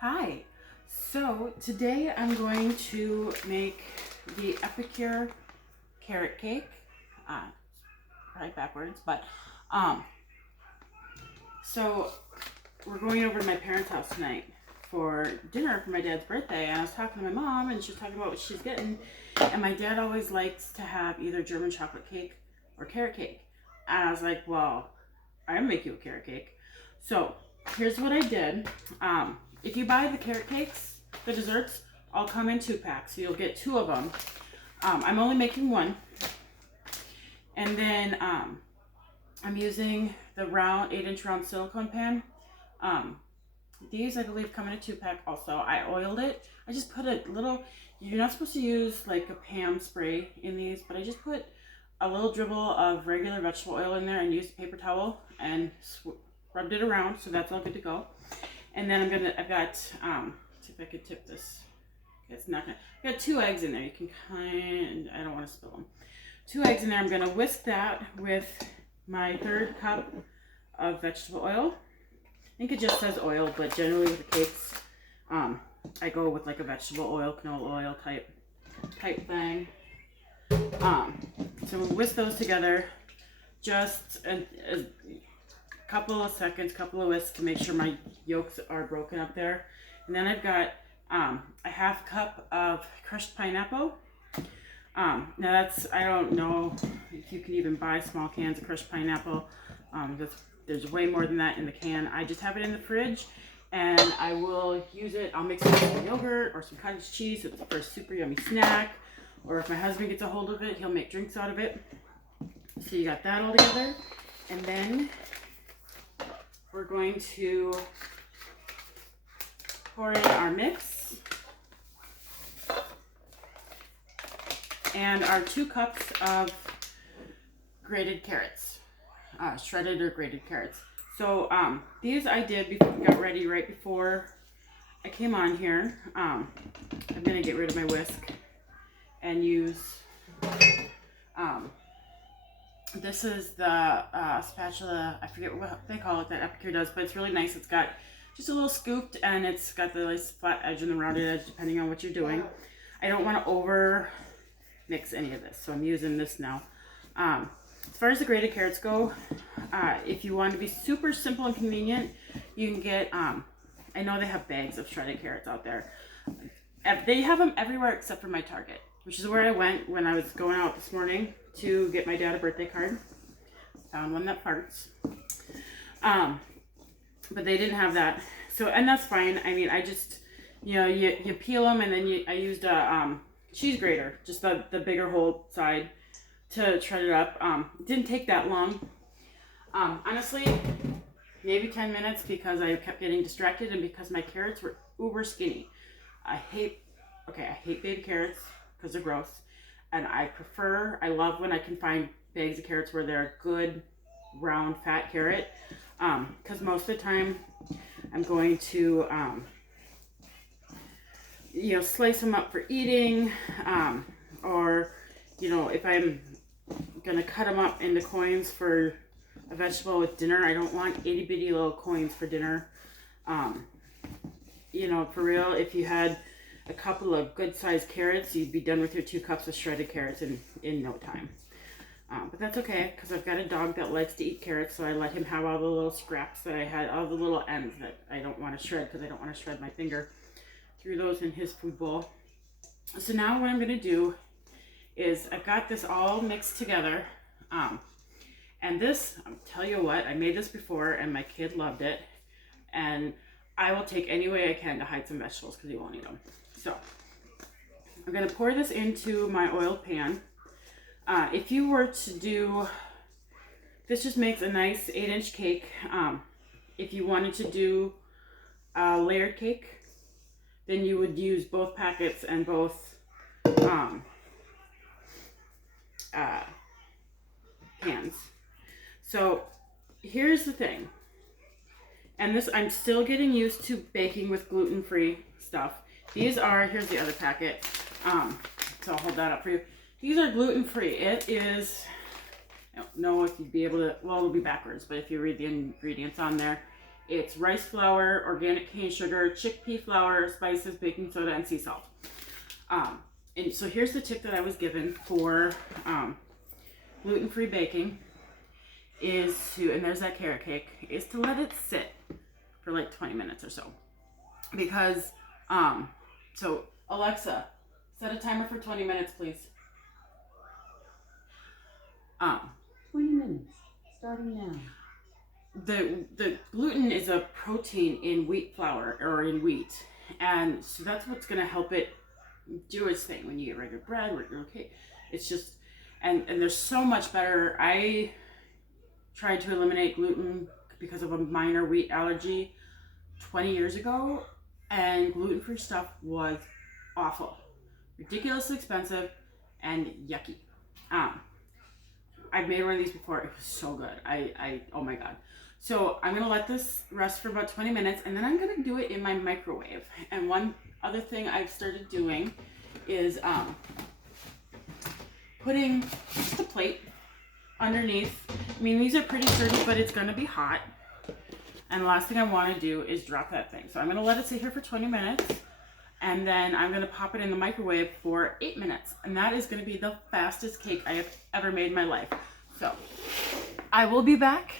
Hi, so today I'm going to make the Epicure Carrot Cake, uh, probably backwards, but um, so we're going over to my parents' house tonight for dinner for my dad's birthday, and I was talking to my mom, and she was talking about what she's getting, and my dad always likes to have either German chocolate cake or carrot cake, and I was like, well, I'm gonna make you a carrot cake. So here's what I did. If you buy the carrot cakes, the desserts, all come in 2 packs, so you'll get 2 of them. I'm only making 1. And then I'm using the round 8-inch round silicone pan. These I believe come in a 2-pack also. I oiled it. I just put a little, you're not supposed to use like a Pam spray in these, but I just put a little dribble of regular vegetable oil in there and used a paper towel and rubbed it around, so that's all good to go. And then I've got, see if I could tip this. It's not gonna, I've got 2 eggs in there. You can I don't want to spill them. 2 eggs in there. I'm gonna whisk that with my 3rd cup of vegetable oil. I think it just says oil, but generally with the cakes, I go with like a vegetable oil, canola oil type thing. So we'll whisk those together, just a couple of seconds, couple of whisks to make sure my yolks are broken up there. And then I've got a 1/2 cup of crushed pineapple. Now that's, I don't know if you can even buy small cans of crushed pineapple. There's way more than that in the can. I just have it in the fridge, and I will use it. I'll mix it with some yogurt or some cottage cheese for a super yummy snack. Or if my husband gets a hold of it, he'll make drinks out of it. So you got that all together. And then we're going to pour in our mix and our 2 cups of grated carrots, shredded or grated carrots. So these I did before we got ready, right before I came on here. I'm gonna get rid of my whisk and use this is the spatula, I forget what they call it, that Epicure does, but it's really nice. It's got just a little scooped, and it's got the nice flat edge and the rounded edge depending on what you're doing. I don't want to over mix any of this, so I'm using this now. As far as the grated carrots go, if you want to be super simple and convenient, you can get, I know they have bags of shredded carrots out there. They have them everywhere except for my Target, which is where I went when I was going out this morning to get my dad a birthday card. Found one that farts. But they didn't have that. So, and that's fine. I mean, I just, you peel them, and then I used a cheese grater, just the bigger whole side, to shred it up. It didn't take that long. Honestly, maybe 10 minutes because I kept getting distracted and because my carrots were uber skinny. I hate baby carrots because they're gross. And I love when I can find bags of carrots where they're a good, round, fat carrot. Because most of the time I'm going to, slice them up for eating. Or, if I'm going to cut them up into coins for a vegetable with dinner, I don't want itty bitty little coins for dinner. For real, if you had a couple of good sized carrots, you'd be done with your 2 cups of shredded carrots in no time. But that's okay, because I've got a dog that likes to eat carrots, so I let him have all the little scraps that I had, all the little ends that I don't want to shred, because I don't want to shred my finger. Threw those in his food bowl. So now what I'm going to do is I've got this all mixed together. And this, I'll tell you what, I made this before and my kid loved it. And I will take any way I can to hide some vegetables because he won't eat them. So I'm going to pour this into my oiled pan. If you were to do, this just makes a nice 8-inch cake. If you wanted to do a layered cake, then you would use both packets and both pans. So here's the thing. And this, I'm still getting used to baking with gluten-free stuff. These are, here's the other packet. So I'll hold that up for you. These are gluten-free. It is, I don't know if you'd be able to, well, it'll be backwards, but if you read the ingredients on there, It's rice flour, organic cane sugar, chickpea flour, spices, baking soda, and sea salt. And so here's the tip that I was given for gluten-free baking is to, and there's that carrot cake, is to let it sit for like 20 minutes or so. Because, so Alexa, set a timer for 20 minutes, please. 20 minutes, starting now. The gluten is a protein in wheat flour or in wheat, and so that's what's going to help it do its thing when you get regular bread, regular cake. It's just, and there's so much better. I tried to eliminate gluten because of a minor wheat allergy 20 years ago, and gluten-free stuff was awful, ridiculously expensive, and yucky. I've made one of these before. It was so good. Oh my God. So I'm gonna let this rest for about 20 minutes, and then I'm gonna do it in my microwave. And one other thing I've started doing is putting just a plate underneath. I mean, these are pretty sturdy, but it's gonna be hot. And the last thing I wanna do is drop that thing. So I'm gonna let it sit here for 20 minutes, and then I'm gonna pop it in the microwave for 8 minutes. And that is gonna be the fastest cake I have ever made in my life. So I will be back